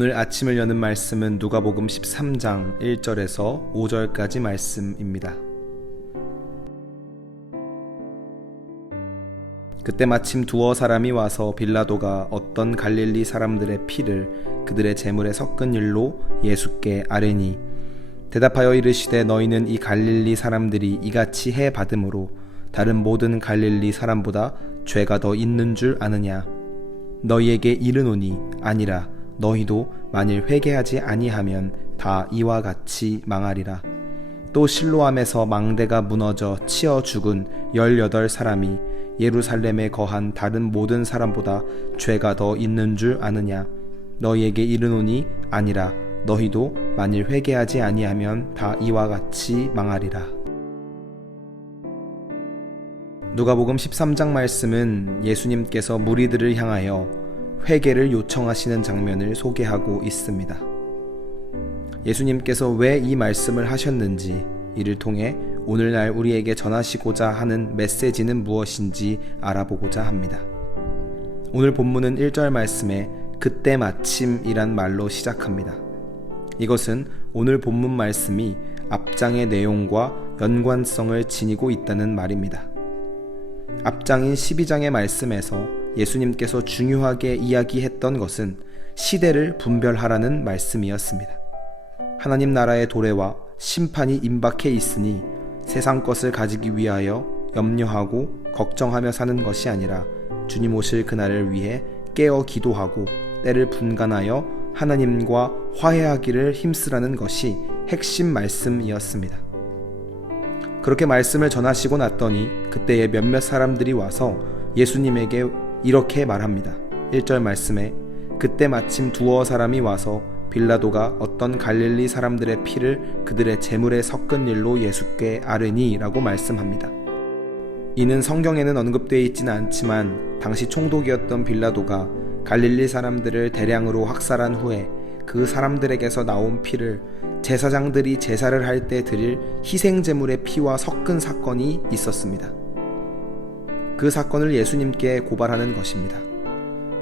오늘 아침을 여는 말씀은 누가복음 13장 1절에서 5절까지 말씀입니다. 그때 마침 두어 사람이 와서 빌라도가 어떤 갈릴리 사람들의 피를 그들의 제물에 섞은 일로 예수께 아뢰니, 대답하여 이르시되 너희는 이 갈릴리 사람들이 이같이 해 받음으로 다른 모든 갈릴리 사람보다 죄가 더 있는 줄 아느냐? 너희에게 이르노니 아니라 너희도 만일 회개하지 아니하면 다 이와 같이 망하리라. 또 실로암에서 망대가 무너져 치어 죽은 18사람이 예루살렘에 거한 다른 모든 사람보다 죄가 더 있는 줄 아느냐? 너희에게 이르노니 아니라 너희도 만일 회개하지 아니하면 다 이와 같이 망하리라. 누가복음 13장 말씀은 예수님께서 무리들을 향하여 회개를 요청하시는 장면을 소개하고 있습니다. 예수님께서 왜 이 말씀을 하셨는지, 이를 통해 오늘날 우리에게 전하시고자 하는 메시지는 무엇인지 알아보고자 합니다. 오늘 본문은 1절 말씀에 그때 마침이란 말로 시작합니다. 이것은 오늘 본문 말씀이 앞장의 내용과 연관성을 지니고 있다는 말입니다. 앞장인 12장의 말씀에서 예수님께서 중요하게 이야기했던 것은 시대를 분별하라는 말씀이었습니다. 하나님 나라의 도래와 심판이 임박해 있으니 세상 것을 가지기 위하여 염려하고 걱정하며 사는 것이 아니라 주님 오실 그날을 위해 깨어 기도하고 때를 분간하여 하나님과 화해하기를 힘쓰라는 것이 핵심 말씀이었습니다. 그렇게 말씀을 전하시고 났더니 그때에 몇몇 사람들이 와서 예수님에게 이렇게 말합니다. 1절 말씀에 그때 마침 두어 사람이 와서 빌라도가 어떤 갈릴리 사람들의 피를 그들의 제물에 섞은 일로 예수께 아뢰니 라고 말씀합니다. 이는 성경에는 언급되어 있지는 않지만 당시 총독이었던 빌라도가 갈릴리 사람들을 대량으로 학살한 후에 그 사람들에게서 나온 피를 제사장들이 제사를 할 때 드릴 희생제물의 피와 섞은 사건이 있었습니다. 그 사건을 예수님께 고발하는 것입니다.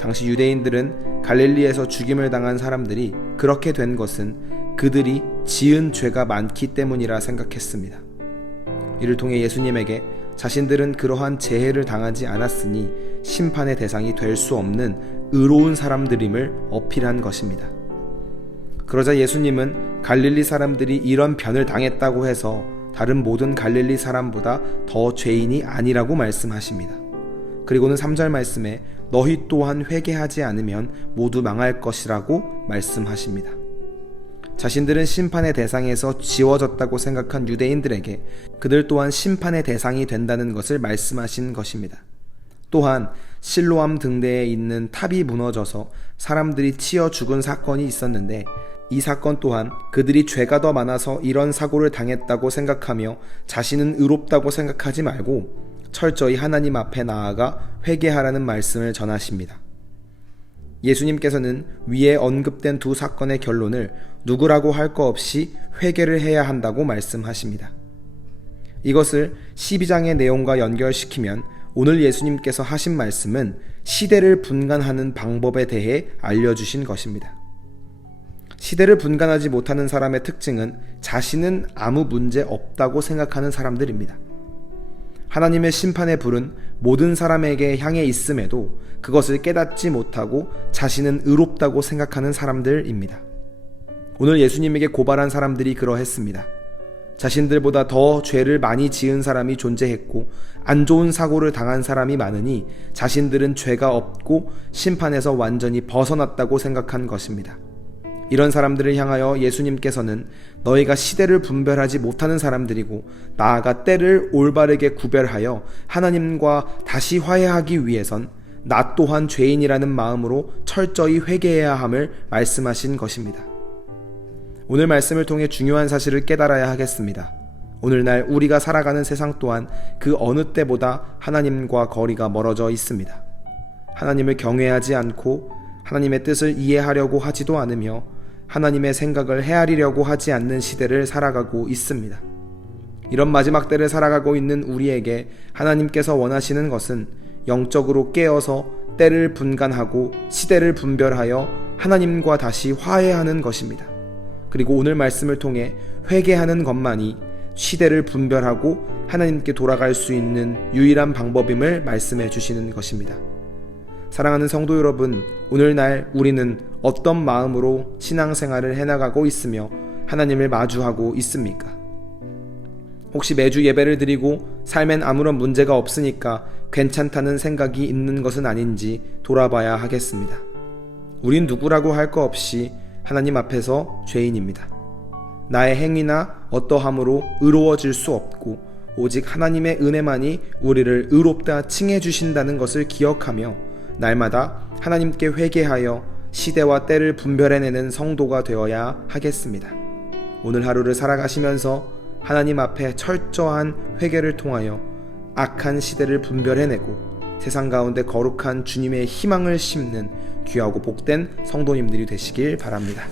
당시 유대인들은 갈릴리에서 죽임을 당한 사람들이 그렇게 된 것은 그들이 지은 죄가 많기 때문이라 생각했습니다. 이를 통해 예수님에게 자신들은 그러한 재해를 당하지 않았으니 심판의 대상이 될 수 없는 의로운 사람들임을 어필한 것입니다. 그러자 예수님은 갈릴리 사람들이 이런 변을 당했다고 해서 다른 모든 갈릴리 사람보다 더 죄인이 아니라고 말씀하십니다. 그리고는 3절 말씀에 너희 또한 회개하지 않으면 모두 망할 것이라고 말씀하십니다. 자신들은 심판의 대상에서 지워졌다고 생각한 유대인들에게 그들 또한 심판의 대상이 된다는 것을 말씀하신 것입니다. 또한 실로암 등대에 있는 탑이 무너져서 사람들이 치여 죽은 사건이 있었는데 이 사건 또한 그들이 죄가 더 많아서 이런 사고를 당했다고 생각하며 자신은 의롭다고 생각하지 말고 철저히 하나님 앞에 나아가 회개하라는 말씀을 전하십니다. 예수님께서는 위에 언급된 두 사건의 결론을 누구라고 할 거 없이 회개를 해야 한다고 말씀하십니다. 이것을 12장의 내용과 연결시키면 오늘 예수님께서 하신 말씀은 시대를 분간하는 방법에 대해 알려주신 것입니다. 시대를 분간하지 못하는 사람의 특징은 자신은 아무 문제 없다고 생각하는 사람들입니다. 하나님의 심판의 불은 모든 사람에게 향해 있음에도 그것을 깨닫지 못하고 자신은 의롭다고 생각하는 사람들입니다. 오늘 예수님에게 고발한 사람들이 그러했습니다. 자신들보다 더 죄를 많이 지은 사람이 존재했고 안 좋은 사고를 당한 사람이 많으니 자신들은 죄가 없고 심판에서 완전히 벗어났다고 생각한 것입니다. 이런 사람들을 향하여 예수님께서는 너희가 시대를 분별하지 못하는 사람들이고 나아가 때를 올바르게 구별하여 하나님과 다시 화해하기 위해선 나 또한 죄인이라는 마음으로 철저히 회개해야 함을 말씀하신 것입니다. 오늘 말씀을 통해 중요한 사실을 깨달아야 하겠습니다. 오늘날 우리가 살아가는 세상 또한 그 어느 때보다 하나님과 거리가 멀어져 있습니다. 하나님을 경외하지 않고 하나님의 뜻을 이해하려고 하지도 않으며 하나님의 생각을 헤아리려고 하지 않는 시대를 살아가고 있습니다. 이런 마지막 때를 살아가고 있는 우리에게 하나님께서 원하시는 것은 영적으로 깨어서 때를 분간하고 시대를 분별하여 하나님과 다시 화해하는 것입니다. 그리고 오늘 말씀을 통해 회개하는 것만이 시대를 분별하고 하나님께 돌아갈 수 있는 유일한 방법임을 말씀해 주시는 것입니다. 사랑하는 성도 여러분, 오늘날 우리는 어떤 마음으로 신앙생활을 해나가고 있으며 하나님을 마주하고 있습니까? 혹시 매주 예배를 드리고 삶엔 아무런 문제가 없으니까 괜찮다는 생각이 있는 것은 아닌지 돌아봐야 하겠습니다. 우린 누구라고 할 거 없이 하나님 앞에서 죄인입니다. 나의 행위나 어떠함으로 의로워질 수 없고 오직 하나님의 은혜만이 우리를 의롭다 칭해 주신다는 것을 기억하며 날마다 하나님께 회개하여 시대와 때를 분별해내는 성도가 되어야 하겠습니다. 오늘 하루를 살아가시면서 하나님 앞에 철저한 회개를 통하여 악한 시대를 분별해내고 세상 가운데 거룩한 주님의 희망을 심는 귀하고 복된 성도님들이 되시길 바랍니다.